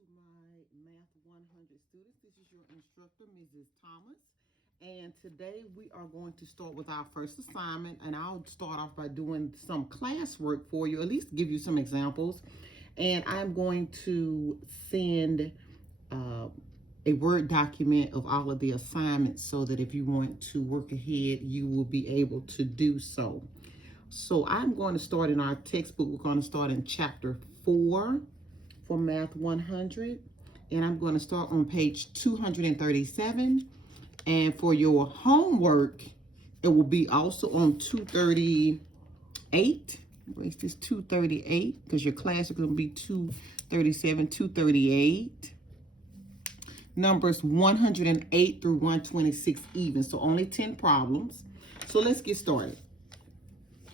to my Math 100 students. This is your instructor, Mrs. Thomas. And today we are going to start with our first assignment. And I'll start off by doing some classwork for you, at least give you some examples. And I'm going to send a Word document of all of the assignments so that if you want to work ahead, you will be able to do so. So I'm going to start in our textbook. We're going to start in chapter 4 for Math 100. And I'm going to start on page 237. And for your homework, it will be also on 238. Erase this 238 because your class is going to be 237, 238. Numbers 108 through 126 even. So only 10 problems. So let's get started.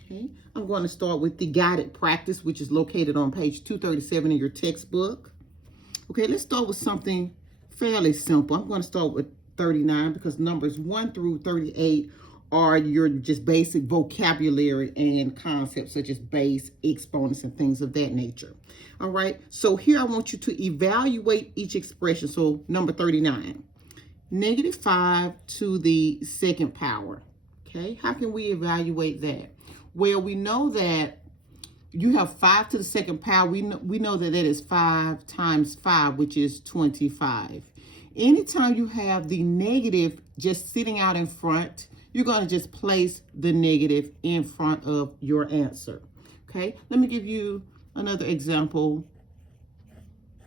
Okay, I'm going to start with the guided practice, which is located on page 237 in your textbook. Okay, let's start with something fairly simple. I'm going to start with 39 because numbers 1 through 38 are your just basic vocabulary and concepts such as base, exponents, and things of that nature. All right, so here I want you to evaluate each expression. So number 39, negative 5 to the second power. Okay, how can we evaluate that? Well, we know that you have 5 to the second power. We know that that is 5 times 5, which is 25. Anytime you have the negative just sitting out in front, you're going to just place the negative in front of your answer. Okay, let me give you another example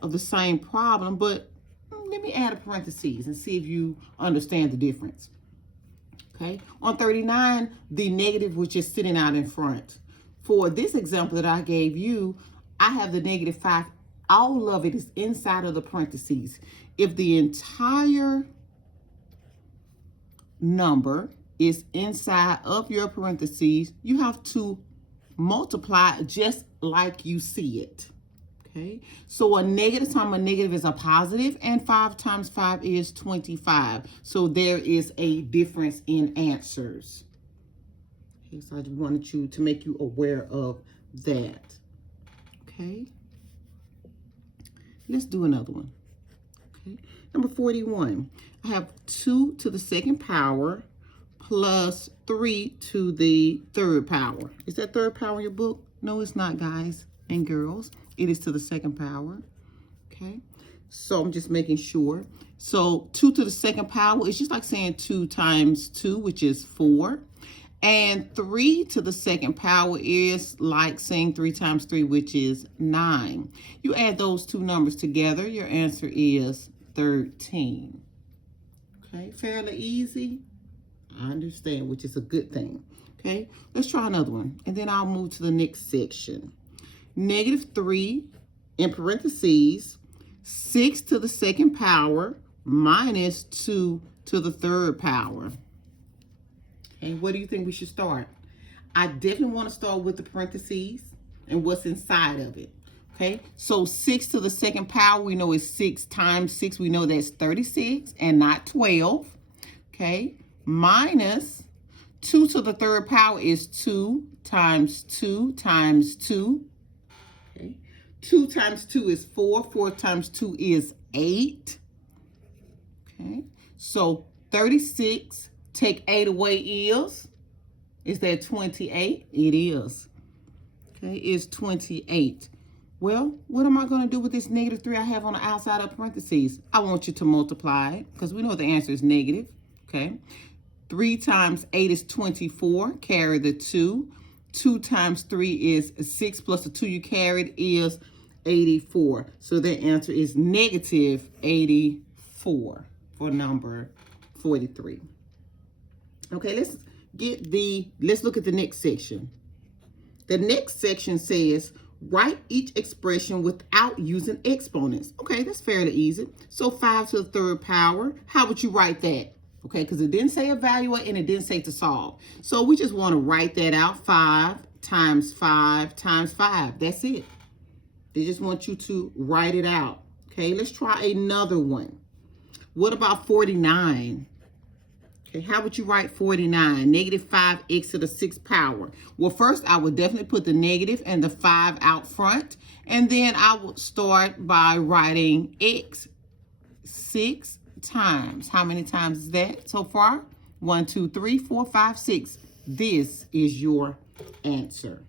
of the same problem, but let me add a parentheses and see if you understand the difference. Okay, on 39, the negative was just sitting out in front. For this example that I gave you, I have the negative 5. All of it is inside of the parentheses. If the entire number is inside of your parentheses, you have to multiply just like you see it. Okay, so a negative times a negative is a positive, and 5 times 5 is 25. So there is a difference in answers. Okay, so I just wanted you to make you aware of that. Okay, let's do another one. Okay, number 41. I have 2 to the second power plus 3 to the third power. Is that third power in your book? No, it's not, guys and girls. It is to the second power. Okay, so I'm just making sure. So 2 to the second power is just like saying 2 times 2, which is 4. And 3 to the second power is like saying 3 times 3, which is 9. You add those two numbers together, your answer is 13. Okay, fairly easy. I understand, which is a good thing. Okay, let's try another one, and then I'll move to the next section. Negative 3 in parentheses, 6 to the second power minus 2 to the third power. And where do you think we should start? I definitely want to start with the parentheses and what's inside of it. Okay, so 6 to the second power, we know is 6 times 6. We know that's 36 and not 12. Okay, minus 2 to the third power is 2 times 2 times 2. Okay, 2 times 2 is 4. 4 times 2 is 8. Okay, so 36. Take 8 away is that 28? It is. Okay, it's 28. Well, what am I going to do with this negative 3 I have on the outside of parentheses? I want you to multiply it because we know the answer is negative. Okay, 3 times 8 is 24. Carry the 2. 2 times 3 is 6 plus the 2 you carried is 84. So the answer is negative 84 for number 43. Okay, let's look at the next section. The next section says, write each expression without using exponents. Okay, that's fairly easy. So 5 to the third power, how would you write that? Okay, because it didn't say evaluate and it didn't say to solve. So we just want to write that out. 5 times 5 times 5. That's it. They just want you to write it out. Okay, let's try another one. What about 49? Okay, how would you write 49? Negative 5x to the 6th power. Well, first, I would definitely put the negative and the 5 out front. And then I would start by writing x 6 times. How many times is that so far? 1, 2, 3, 4, 5, 6. This is your answer.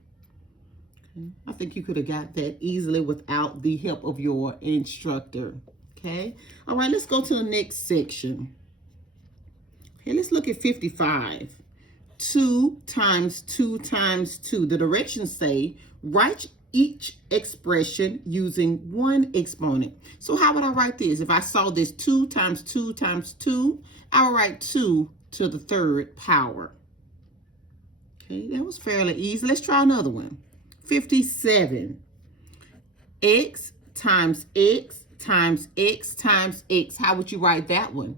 Okay. I think you could have got that easily without the help of your instructor. Okay. All right, let's go to the next section. Okay, let's look at 55. 2 times 2 times 2. The directions say write each expression using one exponent. So how would I write this? If I saw this 2 times 2 times 2, I would write 2 to the third power. Okay, that was fairly easy. Let's try another one. 57. X times x times x times x. How would you write that one?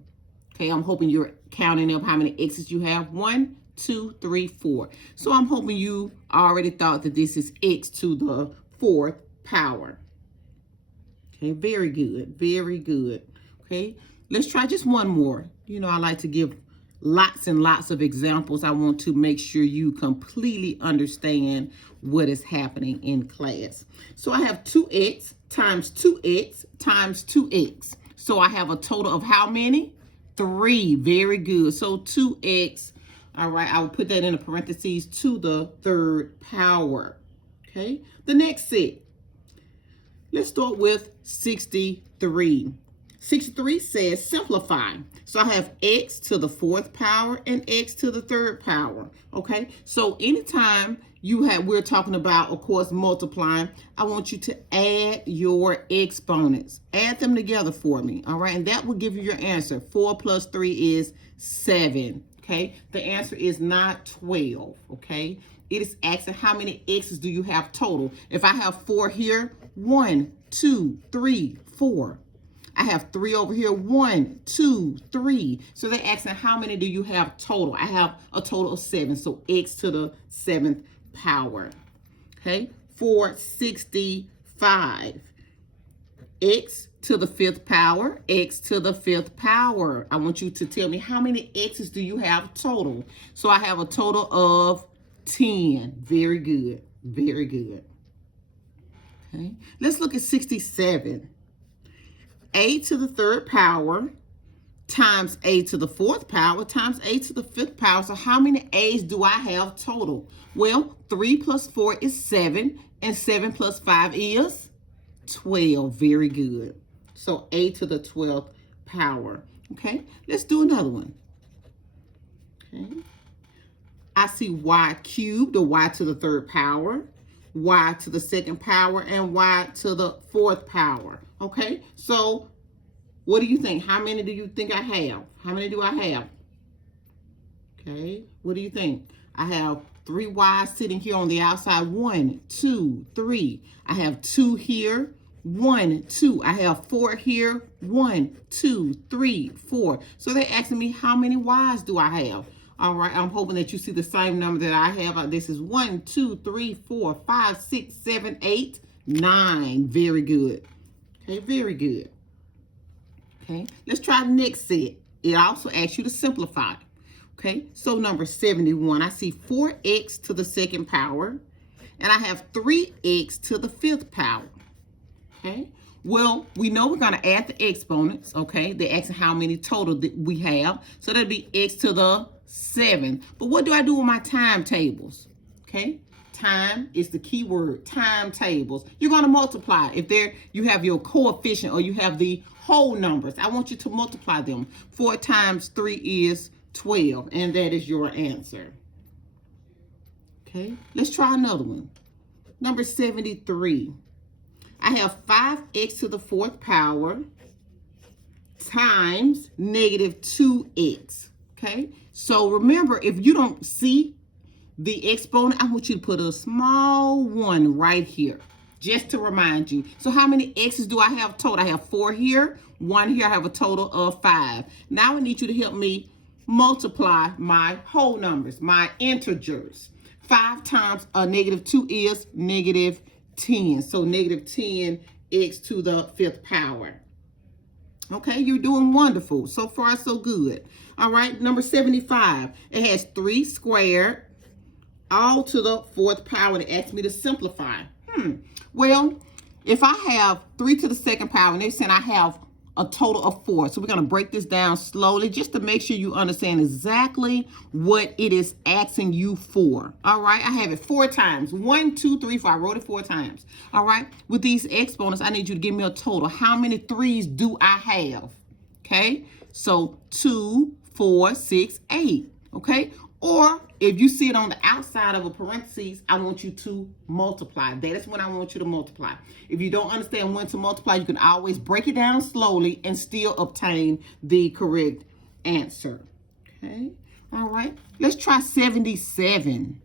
Okay, I'm hoping you're counting up how many x's you have. 1, 2, 3, 4. So I'm hoping you already thought that this is x to the fourth power. Okay, very good. Very good. Okay, let's try just one more. You know, I like to give lots and lots of examples. I want to make sure you completely understand what is happening in class. So I have 2x times 2x times 2x. So I have a total of how many? 3. Very good. So 2x, all right, I will put that in the parentheses, to the third power. Okay, the next set. Let's start with 63. 63 says simplify. So I have x to the fourth power and x to the third power. Okay, so anytime we're talking about, of course, multiplying, I want you to add your exponents. Add them together for me. All right, and that will give you your answer. 4 plus 3 is 7. Okay, the answer is not 12. Okay, it is asking how many x's do you have total. If I have 4 here, 1, 2, 3, 4. I have 3 over here, 1, 2, 3. So they're asking how many do you have total. I have a total of 7. So x to the 7th power. Okay, 465. X to the 5th power, x to the 5th power. I want you to tell me how many x's do you have total. So I have a total of 10. Very good. Very good. Okay, let's look at 67. A to the 3rd power times a to the 4th power times a to the 5th power. So how many a's do I have total? Well, 3 plus 4 is 7, and 7 plus 5 is 12. Very good. So a to the 12th power. Okay, let's do another one. Okay, I see y cubed, or y to the 3rd power, y to the 2nd power, and y to the 4th power. Okay, so what do you think? How many do you think I have? How many do I have? Okay, what do you think? I have 3 y's sitting here on the outside. 1, 2, 3. I have 2 here. 1, 2. I have 4 here. 1, 2, 3, 4. So they're asking me how many y's do I have? All right, I'm hoping that you see the same number that I have. This is 1, 2, 3, 4, 5, 6, 7, 8, 9. Very good. Okay, very good. Okay, let's try the next set. It also asks you to simplify. Okay, so number 71, I see 4x to the 2nd power, and I have 3x to the 5th power. Okay, well, we know we're going to add the exponents. Okay, they're asking how many total that we have. So that'd be x to the 7th. But what do I do with my timetables? Okay, time is the key word, timetables. You're going to multiply. If you have your coefficient or you have the whole numbers, I want you to multiply them. 4 times 3 is 12, and that is your answer. Okay, let's try another one. Number 73. I have 5x to the 4th power times negative 2x. Okay, so remember, if you don't see the exponent, I want you to put a small 1 right here, just to remind you. So how many x's do I have total? I have 4 here, 1 here. I have a total of 5. Now I need you to help me multiply my whole numbers, my integers. 5 times a negative 2 is negative 10. So negative 10x to the 5th power. Okay, you're doing wonderful. So far, so good. All right, number 75. It has 3 squared, all to the 4th power, and it asks me to simplify. Well, if I have 3 to the second power, and they're saying I have a total of 4. So we're going to break this down slowly just to make sure you understand exactly what it is asking you for. All right, I have it 4 times. 1, 2, 3, 4. I wrote it 4 times. All right, with these exponents, I need you to give me a total. How many 3s do I have? Okay, so 2, 4, 6, 8. Okay, or if you see it on the outside of a parentheses, I want you to multiply. That is when I want you to multiply. If you don't understand when to multiply, you can always break it down slowly and still obtain the correct answer. Okay, all right, let's try 77.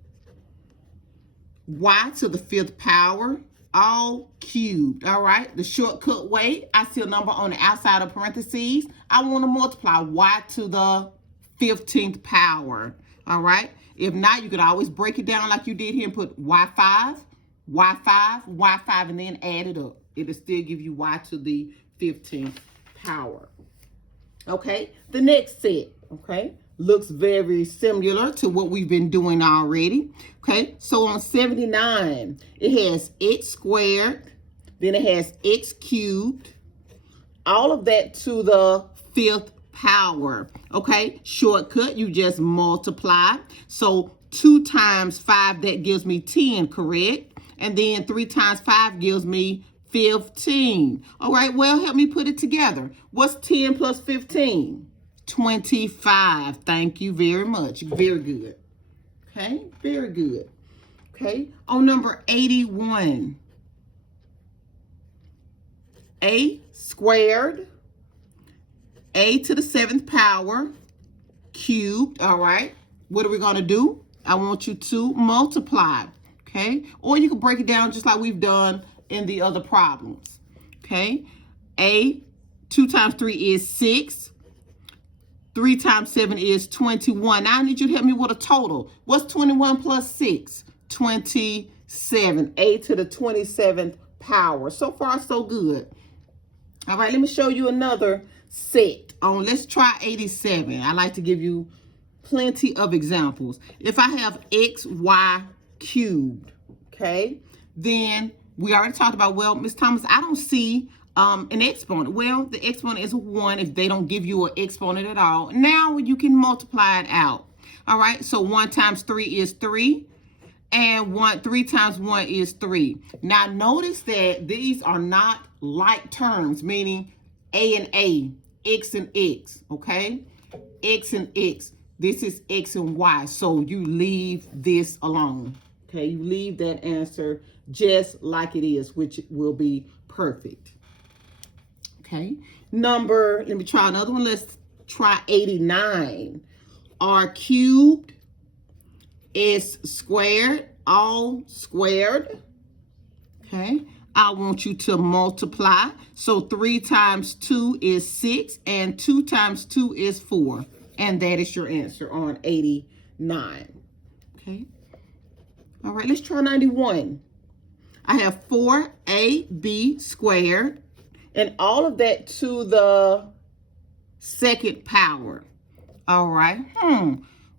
Y to the 5th power, all cubed. All right, the shortcut way, I see a number on the outside of parentheses. I want to multiply y to the 15th power. All right, if not, you could always break it down like you did here and put y5, y5, y5, and then add it up. It'll still give you y to the 15th power. Okay, the next set, okay, looks very similar to what we've been doing already. Okay, so on 79, it has x squared, then it has x cubed, all of that to the 5th power. Okay, shortcut, you just multiply. So 2 times 5, that gives me 10, correct? And then 3 times 5 gives me 15. All right, well, help me put it together. What's 10 plus 15? 25. Thank you very much. Very good. Okay, very good. Okay, on number 81, a squared, a to the 7th power, cubed. All right, what are we going to do? I want you to multiply. Okay, or you can break it down just like we've done in the other problems. Okay, a 2 times 3 is 6. 3 times 7 is 21. Now I need you to help me with a total. What's 21 plus 6? 27. A to the 27th power. So far, so good. All right, let me show you another set. Let's try 87. I like to give you plenty of examples. If I have x, y cubed, okay, then we already talked about, well, Ms. Thomas, I don't see an exponent. Well, the exponent is 1 if they don't give you an exponent at all. Now you can multiply it out. All right, so 1 times 3 is 3. And 3 times 1 is 3. Now notice that these are not like terms, meaning A and A, X and X, okay? X and X. This is X and Y, so you leave this alone, okay? You leave that answer just like it is, which will be perfect. Okay, let me try another one. Let's try 89. R cubed is squared, all squared. Okay, I want you to multiply. So 3 times 2 is 6, and 2 times 2 is 4. And that is your answer on 89. Okay, all right, let's try 91. I have 4ab squared, and all of that to the 2nd power. All right.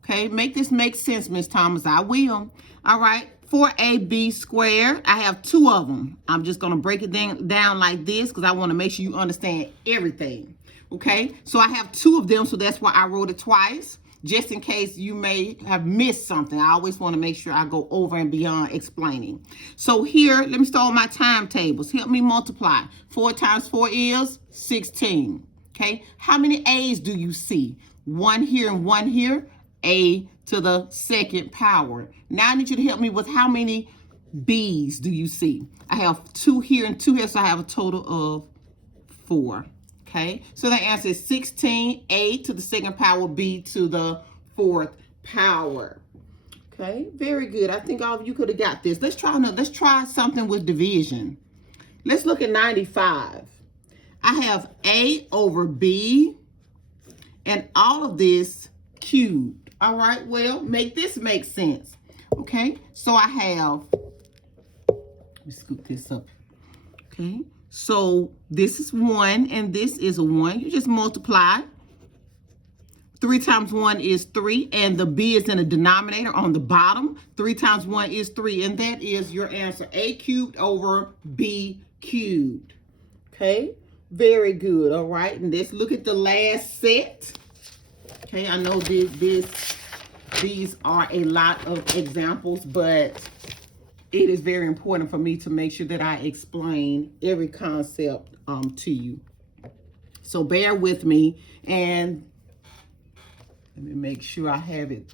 Okay, make this make sense, Miss Thomas. I will. All right. 4ab squared. I have 2 of them. I'm just going to break it down like this because I want to make sure you understand everything. Okay. So I have 2 of them, so that's why I wrote it twice, just in case you may have missed something. I always want to make sure I go over and beyond explaining. So here, let me start with my timetables. Help me multiply. 4 times 4 is 16. Okay, how many A's do you see? 1 here and 1 here. A to the 2nd power. Now I need you to help me with how many B's do you see? I have 2 here and 2 here, so I have a total of 4. Okay, so the answer is 16, A to the 2nd power, B to the 4th power. Okay, very good. I think all of you could have got this. Let's try another. Let's try something with division. Let's look at 95. I have A over B and all of this cubed. All right, well, make this make sense. Okay, so I have, let me scoop this up. Okay, so this is 1 and this is a 1. You just multiply. 3 times 1 is 3, and the B is in a denominator on the bottom. 3 times 1 is 3, and that is your answer. A cubed over B cubed. Okay, very good. All right, and let's look at the last set. Okay, I know these are a lot of examples, but it is very important for me to make sure that I explain every concept to you. So bear with me, and let me make sure I have it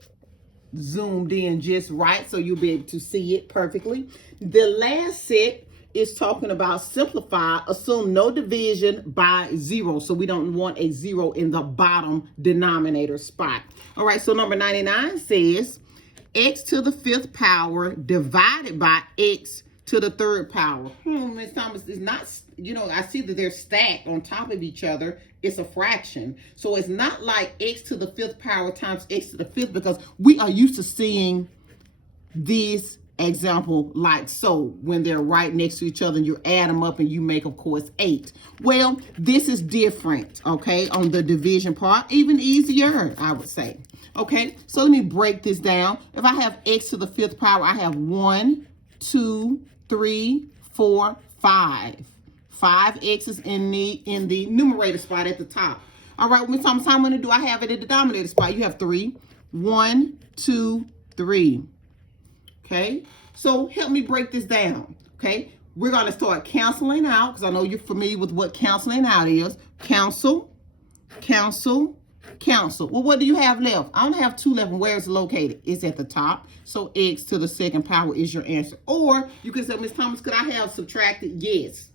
zoomed in just right so you'll be able to see it perfectly. The last set is talking about simplify, assume no division by 0. So we don't want a 0 in the bottom denominator spot. All right, so number 99 says x to the 5th power divided by x to the 3rd power. Ms. Thomas, is not, I see that they're stacked on top of each other. It's a fraction. So it's not like x to the 5th power times x to the 5th, because we are used to seeing this example like so, when they're right next to each other and you add them up and you make, of course, 8. Well, this is different, okay, on the division part, even easier, I would say. Okay, so let me break this down. If I have x to the 5th power, I have 1, 2, 3, 4, 5. 5 x's in the numerator spot at the top. All right, Miss Thomas, how many do I have at the denominator spot? You have 3. 1, 2, 3. Okay, so help me break this down. Okay, we're going to start canceling out, because I know you're familiar with what canceling out is. Cancel, cancel, cancel. Well, what do you have left? I only have 2 left. And where is it located? It's at the top. So x to the 2nd power is your answer. Or you can say, Miss Thomas, could I have subtracted? Yes.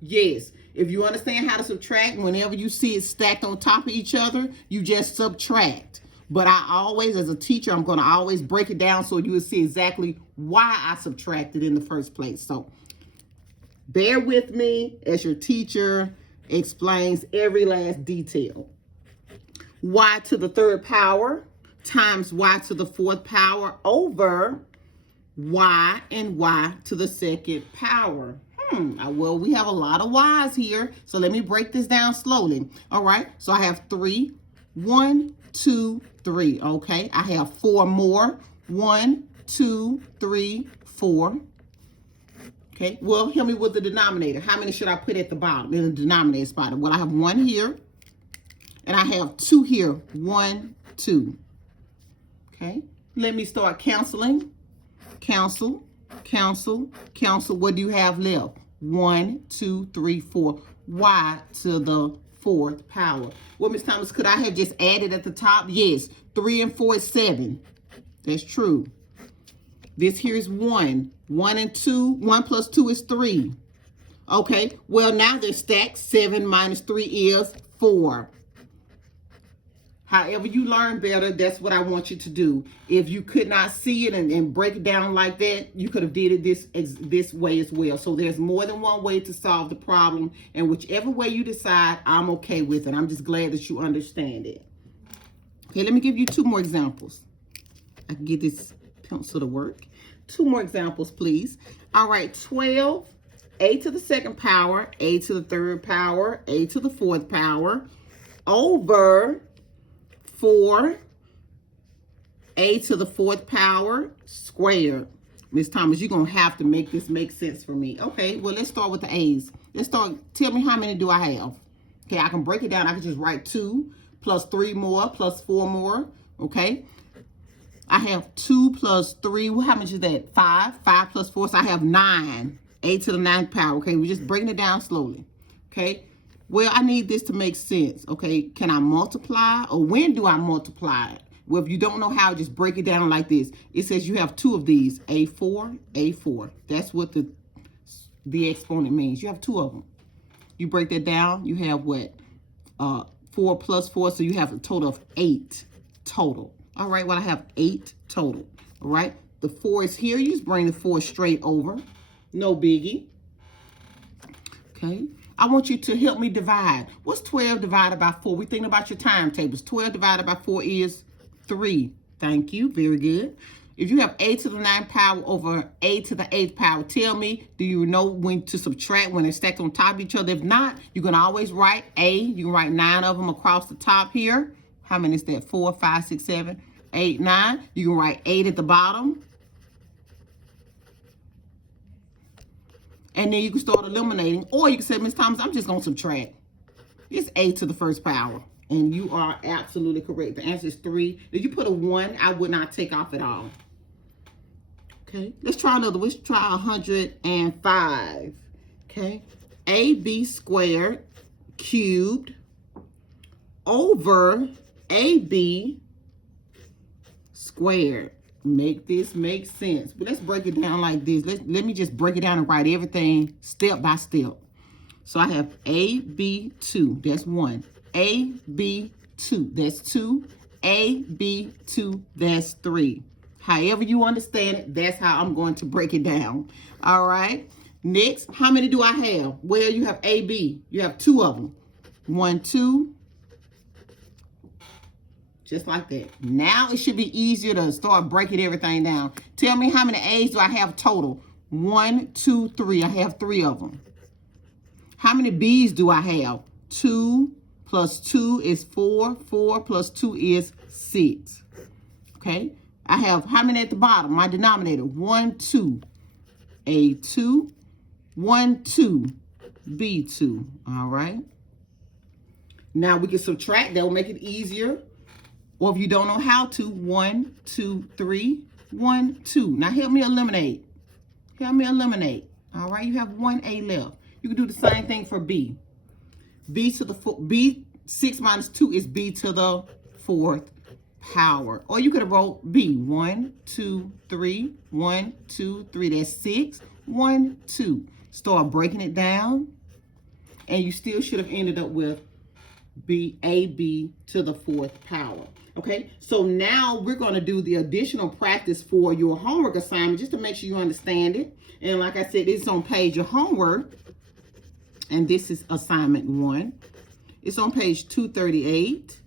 Yes. If you understand how to subtract, whenever you see it stacked on top of each other, you just subtract. But I always, as a teacher, I'm going to always break it down so you will see exactly why I subtracted in the first place. So bear with me as your teacher explains every last detail. Y to the 3rd power times y to the 4th power over y and y to the 2nd power. Well, we have a lot of y's here, so let me break this down slowly. All right, so I have 3. 1, 2, 3. Okay, I have 4 more. 1, 2, 3, 4. Okay, well, help me with the denominator. How many should I put at the bottom in the denominator spot? Well, I have 1 here, and I have 2 here. 1, 2. Okay, let me start canceling. Cancel, cancel, cancel. What do you have left? 1, 2, 3, 4. Y to the 4th power. Well, Miss Thomas, could I have just added at the top? Yes. 3 and 4 is 7. That's true. This here is 1. 1 and 2. 1 plus 2 is 3. Okay. Well, now they're stacked. 7 minus 3 is 4. However you learn better, that's what I want you to do. If you could not see it and break it down like that, you could have did it this way as well. So there's more than one way to solve the problem, and whichever way you decide, I'm okay with it. I'm just glad that you understand it. Okay, let me give you 2 more examples. I can get this pencil to work. 2 more examples, please. All right, 12, a to the 2nd power, a to the 3rd power, a to the 4th power, over 4, a to the 4th power squared. Miss Thomas, you're going to have to make this make sense for me. Okay, well, let's start with the a's. Let's start. Tell me, how many do I have? Okay, I can break it down. I can just write 2 plus 3 more plus 4 more. Okay, I have 2 plus 3. Well, how much is that? 5. 5 plus 4. So I have 9. A to the 9th power. Okay, we're just breaking it down slowly. Okay. Well, I need this to make sense, okay? Can I multiply, or when do I multiply it? Well, if you don't know how, just break it down like this. It says you have 2 of these, A4, A4. That's what the exponent means. You have 2 of them. You break that down, you have what? 4 plus 4, so you have a total of 8 total. All right, well, I have 8 total, all right? The 4 is here. You just bring the 4 straight over. No biggie. Okay. I want you to help me divide. What's 12 divided by 4? We're thinking about your timetables. 12 divided by 4 is 3. Thank you. Very good. If you have a to the 9th power over a to the 8th power, tell me, do you know when to subtract when they're stacked on top of each other? If not, you can always write a. You can write 9 of them across the top here. How many is that? 4, 5, 6, 7, 8, 9. You can write 8 at the bottom. And then you can start eliminating. Or you can say, Ms. Thomas, I'm just going to subtract. It's a to the first power. And you are absolutely correct. The answer is 3. If you put a 1, I would not take off at all. Okay, let's try another. Let's try 105. Okay, AB squared cubed over AB squared. Make this make sense. But let's break it down like this. Let me just break it down and write everything step by step. So I have AB2, that's 1. AB2, that's 2. AB2, that's 3. However you understand it, that's how I'm going to break it down. All right. Next, how many do I have? Well, you have AB. You have 2 of them. 1, 2. Just like that. Now it should be easier to start breaking everything down. Tell me how many A's do I have total? 1, 2, 3. I have 3 of them. How many B's do I have? 2 plus 2 is 4. 4 plus 2 is 6. Okay. I have how many at the bottom? My denominator. 1, 2. A2. 1, 2. B2. All right. Now we can subtract. That will make it easier. Or if you don't know how to, 1, 2, 3, 1, 2. Now help me eliminate. Help me eliminate. All right, you have 1A left. You can do the same thing for B. B to the B 6 minus 2 is B to the 4th power. Or you could have wrote B. 1, 2, 3, 1, 2, 3. That's 6. 1, 2. Start breaking it down. And you still should have ended up with AB to the 4th power. Okay, so now we're going to do the additional practice for your homework assignment just to make sure you understand it. And like I said, it's on page your homework. And this is assignment 1. It's on page 238.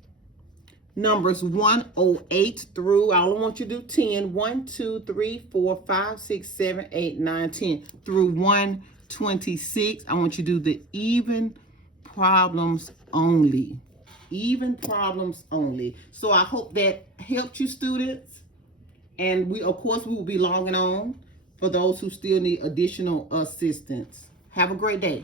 Numbers 108 through, I only want you to do 10. 1, 2, 3, 4, 5, 6, 7, 8, 9, 10 through 126. I want you to do the even problems only. Even problems only. So I hope that helped you, students. And we, of course, we will be logging on for those who still need additional assistance. Have a great day.